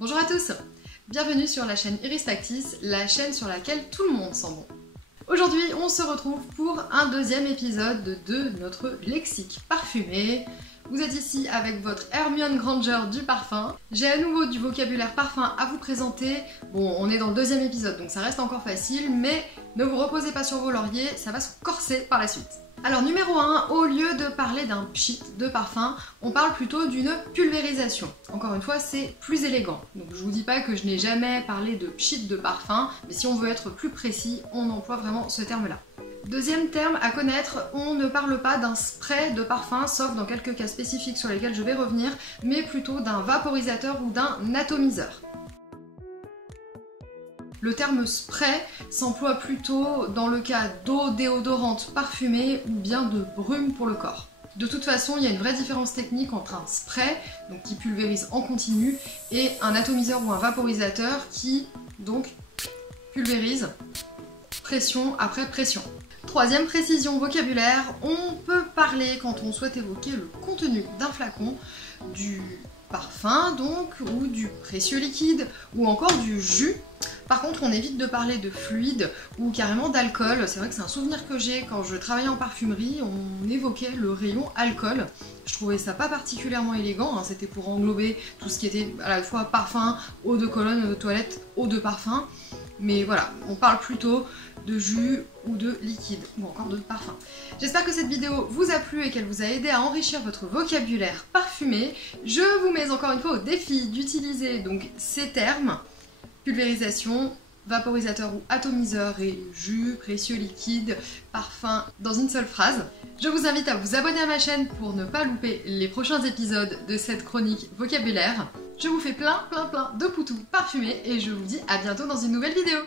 Bonjour à tous, bienvenue sur la chaîne Iris Factice, la chaîne sur laquelle tout le monde sent bon. Aujourd'hui, on se retrouve pour un deuxième épisode de notre lexique parfumé. Vous êtes ici avec votre Hermione Granger du parfum. J'ai à nouveau du vocabulaire parfum à vous présenter. Bon, on est dans le deuxième épisode, donc ça reste encore facile, mais ne vous reposez pas sur vos lauriers, ça va se corser par la suite. Alors numéro 1, au lieu de parler d'un pchit de parfum, on parle plutôt d'une pulvérisation. Encore une fois, c'est plus élégant. Donc je vous dis pas que je n'ai jamais parlé de pchit de parfum, mais si on veut être plus précis, on emploie vraiment ce terme-là. Deuxième terme à connaître, on ne parle pas d'un spray de parfum, sauf dans quelques cas spécifiques sur lesquels je vais revenir, mais plutôt d'un vaporisateur ou d'un atomiseur. Le terme spray s'emploie plutôt dans le cas d'eau déodorante parfumée ou bien de brume pour le corps. De toute façon, il y a une vraie différence technique entre un spray, donc qui pulvérise en continu, et un atomiseur ou un vaporisateur qui, donc, pulvérise pression après pression. Troisième précision vocabulaire, on peut parler, quand on souhaite évoquer le contenu d'un flacon, du parfum donc, ou du précieux liquide, ou encore du jus. Par contre, on évite de parler de fluide ou carrément d'alcool. C'est vrai que c'est un souvenir que j'ai quand je travaillais en parfumerie, on évoquait le rayon alcool. Je trouvais ça pas particulièrement élégant, hein. C'était pour englober tout ce qui était à la fois parfum, eau de cologne, eau de toilette, eau de parfum. Mais voilà, on parle plutôt de jus ou de liquide, ou encore de parfum. J'espère que cette vidéo vous a plu et qu'elle vous a aidé à enrichir votre vocabulaire parfumé. Je vous mets encore une fois au défi d'utiliser donc ces termes, pulvérisation, vaporisateur ou atomiseur et jus, précieux liquide, parfum, dans une seule phrase. Je vous invite à vous abonner à ma chaîne pour ne pas louper les prochains épisodes de cette chronique vocabulaire. Je vous fais plein de poutous parfumés et je vous dis à bientôt dans une nouvelle vidéo.